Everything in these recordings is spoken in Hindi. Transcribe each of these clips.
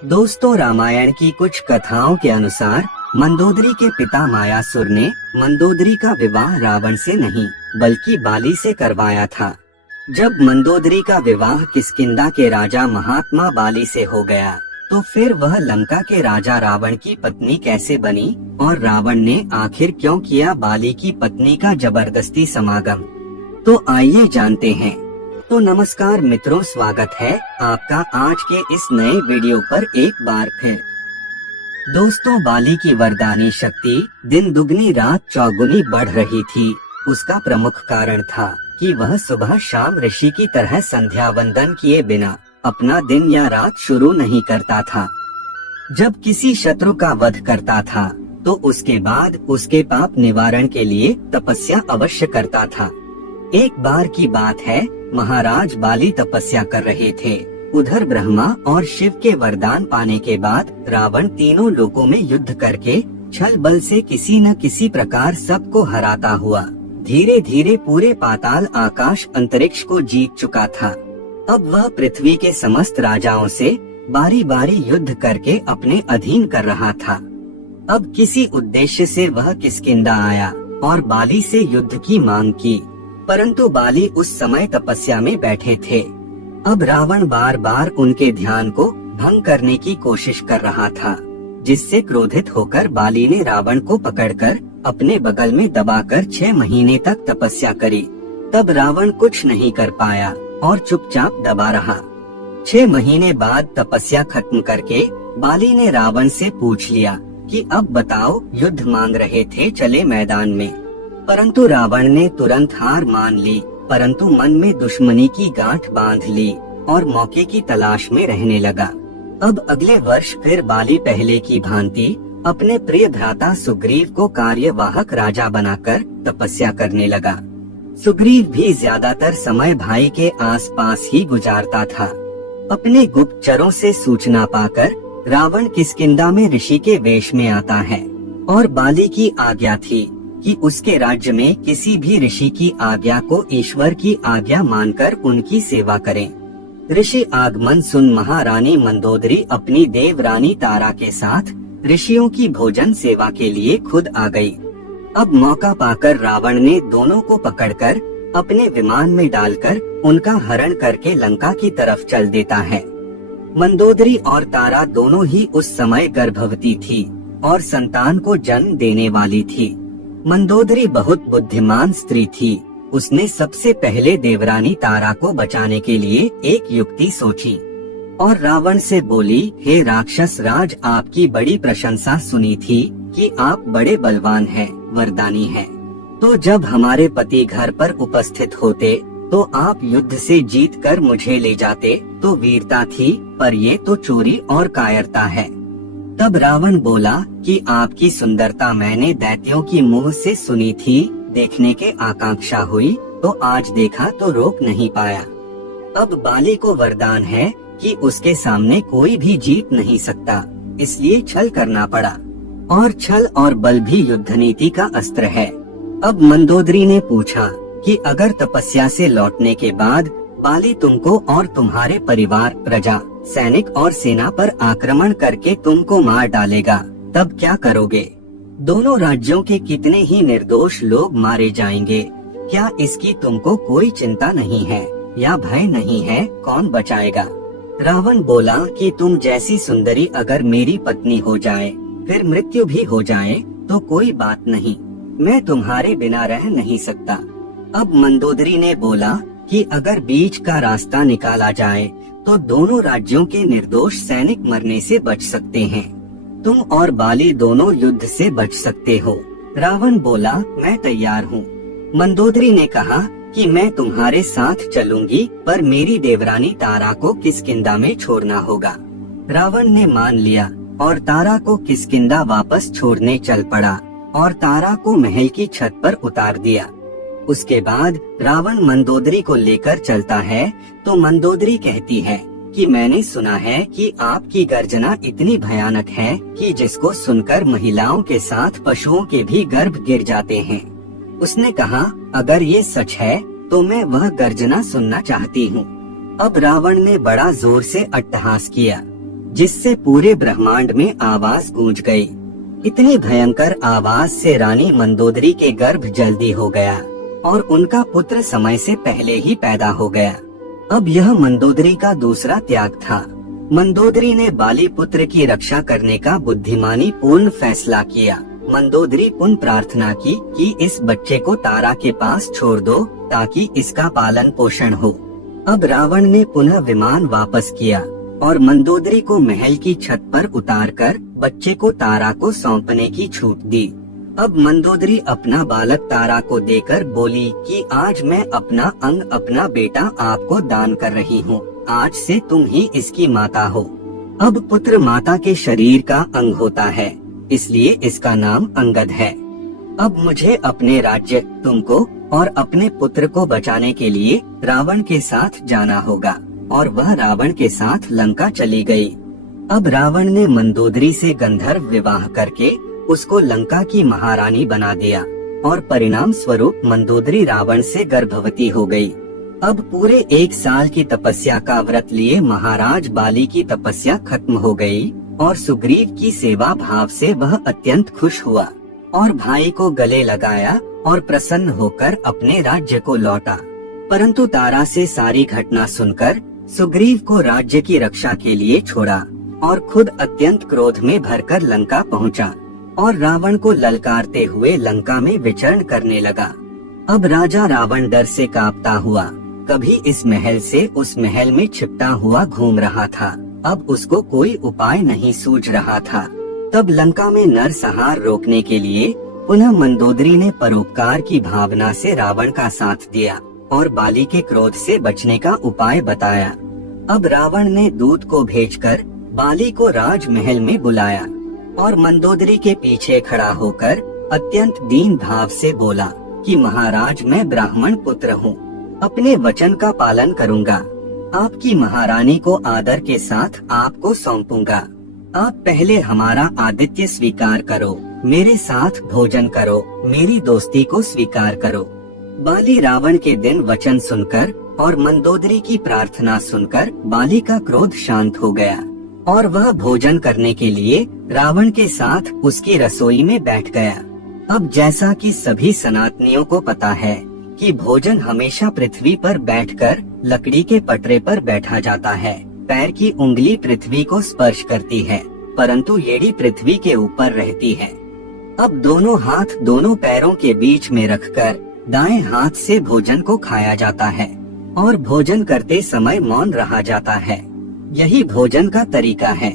दोस्तों, रामायण की कुछ कथाओं के अनुसार मंदोदरी के पिता मायासुर ने मंदोदरी का विवाह रावण से नहीं बल्कि बाली से करवाया था। जब मंदोदरी का विवाह किष्किंधा के राजा महात्मा बाली से हो गया तो फिर वह लंका के राजा रावण की पत्नी कैसे बनी और रावण ने आखिर क्यों किया बाली की पत्नी का जबरदस्ती समागम। तो आइए जानते हैं। तो नमस्कार मित्रों, स्वागत है आपका आज के इस नए वीडियो पर एक बार फिर। दोस्तों, बाली की वरदानी शक्ति दिन दुगनी रात चौगुनी बढ़ रही थी। उसका प्रमुख कारण था कि वह सुबह शाम ऋषि की तरह संध्या वंदन किए बिना अपना दिन या रात शुरू नहीं करता था। जब किसी शत्रु का वध करता था तो उसके बाद उसके पाप निवारण के लिए तपस्या अवश्य करता था। एक बार की बात है, महाराज बाली तपस्या कर रहे थे। उधर ब्रह्मा और शिव के वरदान पाने के बाद रावण तीनों लोकों में युद्ध करके छल बल से किसी न किसी प्रकार सबको हराता हुआ धीरे धीरे पूरे पाताल आकाश अंतरिक्ष को जीत चुका था। अब वह पृथ्वी के समस्त राजाओं से बारी बारी युद्ध करके अपने अधीन कर रहा था। अब किसी उद्देश्य से वह किष्किंधा आया और बाली से युद्ध की मांग की, परंतु बाली उस समय तपस्या में बैठे थे। अब रावण बार बार उनके ध्यान को भंग करने की कोशिश कर रहा था, जिससे क्रोधित होकर बाली ने रावण को पकड़कर अपने बगल में दबाकर 6 महीने तक तपस्या करी। तब रावण कुछ नहीं कर पाया और चुपचाप दबा रहा। 6 महीने बाद तपस्या खत्म करके बाली ने रावण से पूछ लिया कि अब बताओ, युद्ध मांग रहे थे, चले मैदान में। परंतु रावण ने तुरंत हार मान ली, परंतु मन में दुश्मनी की गांठ बांध ली और मौके की तलाश में रहने लगा। अब अगले वर्ष फिर बाली पहले की भांति अपने प्रिय भ्राता सुग्रीव को कार्यवाहक राजा बनाकर तपस्या करने लगा। सुग्रीव भी ज्यादातर समय भाई के आसपास ही गुजारता था। अपने गुप्तचरों से सूचना पाकर रावण किष्किंधा में ऋषि के वेश में आता है और बाली की आज्ञा थी कि उसके राज्य में किसी भी ऋषि की आज्ञा को ईश्वर की आज्ञा मानकर उनकी सेवा करें। ऋषि आगमन सुन महारानी मंदोदरी अपनी देवरानी तारा के साथ ऋषियों की भोजन सेवा के लिए खुद आ गई। अब मौका पाकर रावण ने दोनों को पकड़कर अपने विमान में डालकर उनका हरण करके लंका की तरफ चल देता है। मंदोदरी और तारा दोनों ही उस समय गर्भवती थी और संतान को जन्म देने वाली थी। मंदोदरी बहुत बुद्धिमान स्त्री थी। उसने सबसे पहले देवरानी तारा को बचाने के लिए एक युक्ति सोची और रावण से बोली, हे राक्षस राज, आपकी बड़ी प्रशंसा सुनी थी कि आप बड़े बलवान हैं, वरदानी हैं। तो जब हमारे पति घर पर उपस्थित होते तो आप युद्ध से जीत कर मुझे ले जाते तो वीरता थी, पर ये तो चोरी और कायरता है। तब रावण बोला कि आपकी सुंदरता मैंने दैत्यों की मुंह से सुनी थी, देखने के आकांक्षा हुई तो आज देखा तो रोक नहीं पाया। अब बाली को वरदान है कि उसके सामने कोई भी जीत नहीं सकता, इसलिए छल करना पड़ा और छल और बल भी युद्ध नीति का अस्त्र है। अब मंदोदरी ने पूछा कि अगर तपस्या से लौटने के बाद बाली तुमको और तुम्हारे परिवार, प्रजा, सैनिक और सेना पर आक्रमण करके तुमको मार डालेगा, तब क्या करोगे? दोनों राज्यों के कितने ही निर्दोष लोग मारे जाएंगे। क्या इसकी तुमको कोई चिंता नहीं है या भय नहीं है? कौन बचाएगा? रावण बोला कि तुम जैसी सुंदरी अगर मेरी पत्नी हो जाए, फिर मृत्यु भी हो जाए तो कोई बात नहीं, मैं तुम्हारे बिना रह नहीं सकता। अब मंदोदरी ने बोला कि अगर बीच का रास्ता निकाला जाए तो दोनों राज्यों के निर्दोष सैनिक मरने से बच सकते हैं। तुम और बाली दोनों युद्ध से बच सकते हो। रावण बोला, मैं तैयार हूँ। मंदोदरी ने कहा कि मैं तुम्हारे साथ चलूंगी, पर मेरी देवरानी तारा को किष्किंधा में छोड़ना होगा। रावण ने मान लिया और तारा को किष्किंधा वापस छोड़ने चल पड़ा और तारा को महल की छत पर उतार दिया। उसके बाद रावण मंदोदरी को लेकर चलता है तो मंदोदरी कहती है कि मैंने सुना है कि आपकी गर्जना इतनी भयानक है कि जिसको सुनकर महिलाओं के साथ पशुओं के भी गर्भ गिर जाते हैं। उसने कहा, अगर ये सच है तो मैं वह गर्जना सुनना चाहती हूँ। अब रावण ने बड़ा जोर से अट्टहास किया, जिससे पूरे ब्रह्मांड में आवाज गूंज गई। इतनी भयंकर आवाज से रानी मंदोदरी के गर्भ जल्दी हो गया और उनका पुत्र समय से पहले ही पैदा हो गया। अब यह मंदोदरी का दूसरा त्याग था। मंदोदरी ने बाली पुत्र की रक्षा करने का बुद्धिमानी पूर्ण फैसला किया। मंदोदरी पुनः प्रार्थना की कि इस बच्चे को तारा के पास छोड़ दो ताकि इसका पालन पोषण हो। अब रावण ने पुनः विमान वापस किया और मंदोदरी को महल की छत पर उतारकर बच्चे को तारा को सौंपने की छूट दी। अब मंदोदरी अपना बालक तारा को देकर बोली कि आज मैं अपना अंग, अपना बेटा आपको दान कर रही हूँ। आज से तुम ही इसकी माता हो। अब पुत्र माता के शरीर का अंग होता है, इसलिए इसका नाम अंगद है। अब मुझे अपने राज्य, तुमको और अपने पुत्र को बचाने के लिए रावण के साथ जाना होगा। और वह रावण के साथ लंका चली गई। अब रावण ने मंदोदरी से गंधर्व विवाह करके उसको लंका की महारानी बना दिया और परिणाम स्वरूप मंदोदरी रावण से गर्भवती हो गई। अब पूरे 1 साल की तपस्या का व्रत लिए महाराज बाली की तपस्या खत्म हो गई और सुग्रीव की सेवा भाव से वह अत्यंत खुश हुआ और भाई को गले लगाया और प्रसन्न होकर अपने राज्य को लौटा। परंतु तारा से सारी घटना सुनकर सुग्रीव को राज्य की रक्षा के लिए छोड़ा और खुद अत्यंत क्रोध में भरकर लंका पहुंचा और रावण को ललकारते हुए लंका में विचरण करने लगा। अब राजा रावण डर से कांपता हुआ कभी इस महल से उस महल में छिपता हुआ घूम रहा था। अब उसको कोई उपाय नहीं सूझ रहा था। तब लंका में नरसंहार रोकने के लिए पुनः मंदोदरी ने परोपकार की भावना से रावण का साथ दिया और बाली के क्रोध से बचने का उपाय बताया। अब रावण ने दूत को भेजकर बाली को राजमहल में बुलाया और मंदोदरी के पीछे खड़ा होकर अत्यंत दीन भाव से बोला कि महाराज, मैं ब्राह्मण पुत्र हूँ, अपने वचन का पालन करूँगा। आपकी महारानी को आदर के साथ आपको सौंपूंगा। आप पहले हमारा आतिथ्य स्वीकार करो, मेरे साथ भोजन करो, मेरी दोस्ती को स्वीकार करो। बाली रावण के दिन वचन सुनकर और मंदोदरी की प्रार्थना सुनकर बाली का क्रोध शांत हो गया और वह भोजन करने के लिए रावण के साथ उसकी रसोई में बैठ गया। अब जैसा कि सभी सनातनियों को पता है कि भोजन हमेशा पृथ्वी पर बैठकर लकड़ी के पटरे पर बैठा जाता है। पैर की उंगली पृथ्वी को स्पर्श करती है, परंतु एड़ी पृथ्वी के ऊपर रहती है। अब दोनों हाथ दोनों पैरों के बीच में रखकर दाएं हाथ से भोजन को खाया जाता है और भोजन करते समय मौन रहा जाता है। यही भोजन का तरीका है।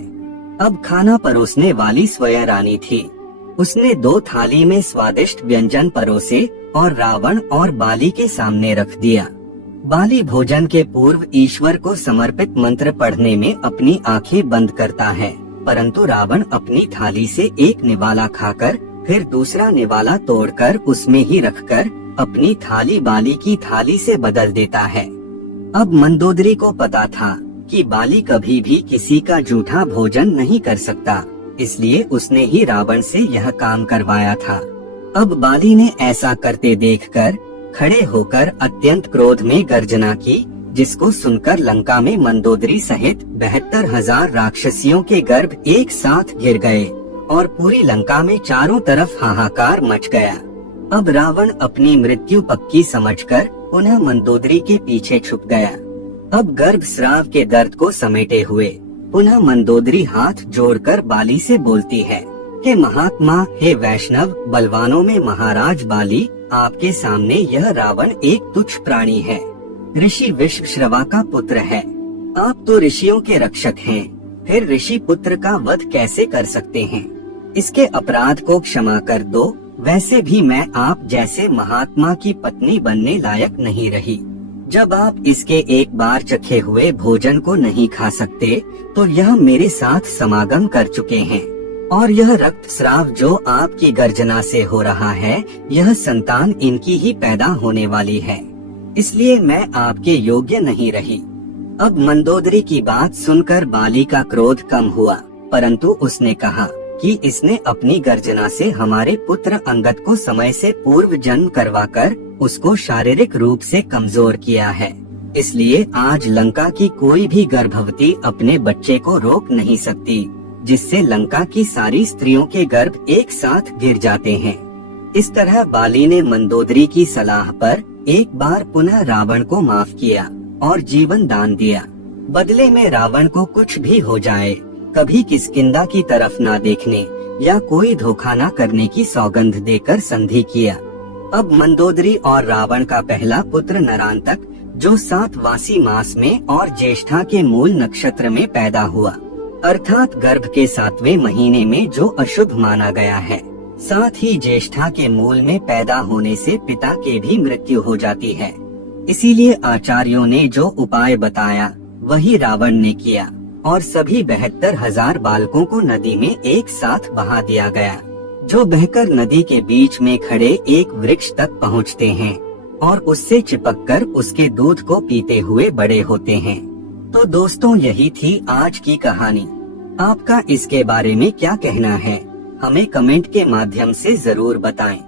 अब खाना परोसने वाली स्वयं रानी थी। उसने 2 थाली में स्वादिष्ट व्यंजन परोसे और रावण और बाली के सामने रख दिया। बाली भोजन के पूर्व ईश्वर को समर्पित मंत्र पढ़ने में अपनी आंखें बंद करता है, परंतु रावण अपनी थाली से एक निवाला खाकर फिर दूसरा निवाला तोड़कर उसमें ही रखकर अपनी थाली बाली की थाली से बदल देता है। अब मंदोदरी को पता था कि बाली कभी भी किसी का जूठा भोजन नहीं कर सकता, इसलिए उसने ही रावण से यह काम करवाया था। अब बाली ने ऐसा करते देखकर खड़े होकर अत्यंत क्रोध में गर्जना की, जिसको सुनकर लंका में मंदोदरी सहित 72,000 राक्षसियों के गर्भ एक साथ गिर गए और पूरी लंका में चारों तरफ हाहाकार मच गया। अब रावण अपनी मृत्यु पक्की समझकर पुनः मंदोदरी के पीछे छुप गया। अब गर्भ स्राव के दर्द को समेटे हुए पुनः मंदोदरी हाथ जोड़कर बाली से बोलती है, हे महात्मा, हे वैष्णव, बलवानों में महाराज बाली, आपके सामने यह रावण एक तुच्छ प्राणी है। ऋषि विश्वश्रवा का पुत्र है। आप तो ऋषियों के रक्षक हैं, फिर ऋषि पुत्र का वध कैसे कर सकते हैं? इसके अपराध को क्षमा कर दो। वैसे भी मैं आप जैसे महात्मा की पत्नी बनने लायक नहीं रही। जब आप इसके एक बार चखे हुए भोजन को नहीं खा सकते, तो यह मेरे साथ समागम कर चुके हैं और यह रक्त स्राव जो आपकी गर्जना से हो रहा है, यह संतान इनकी ही पैदा होने वाली है, इसलिए मैं आपके योग्य नहीं रही। अब मंदोदरी की बात सुनकर बाली का क्रोध कम हुआ, परंतु उसने कहा कि इसने अपनी गर्जना से हमारे पुत्र अंगद को समय से पूर्व जन्म करवाकर उसको शारीरिक रूप से कमजोर किया है। इसलिए आज लंका की कोई भी गर्भवती अपने बच्चे को रोक नहीं सकती, जिससे लंका की सारी स्त्रियों के गर्भ एक साथ गिर जाते हैं। इस तरह बाली ने मंदोदरी की सलाह पर एक बार पुनः रावण को माफ किया और जीवन दान दिया। बदले में रावण को कुछ भी हो जाए, कभी किष्किंधा की तरफ ना देखने या कोई धोखा न करने की सौगंध देकर संधि किया। अब मंदोदरी और रावण का पहला पुत्र नरांतक, जो 7 वासी मास में और ज्येष्ठा के मूल नक्षत्र में पैदा हुआ, अर्थात गर्भ के 7वें महीने में, जो अशुभ माना गया है। साथ ही ज्येष्ठा के मूल में पैदा होने से पिता के भी मृत्यु हो जाती है। इसीलिए आचार्यों ने जो उपाय बताया वही रावण ने किया और सभी 72,000 बालकों को नदी में एक साथ बहा दिया गया, जो बहकर नदी के बीच में खड़े एक वृक्ष तक पहुँचते हैं और उससे चिपककर उसके दूध को पीते हुए बड़े होते हैं। तो दोस्तों, यही थी आज की कहानी। आपका इसके बारे में क्या कहना है? हमें कमेंट के माध्यम से जरूर बताएं।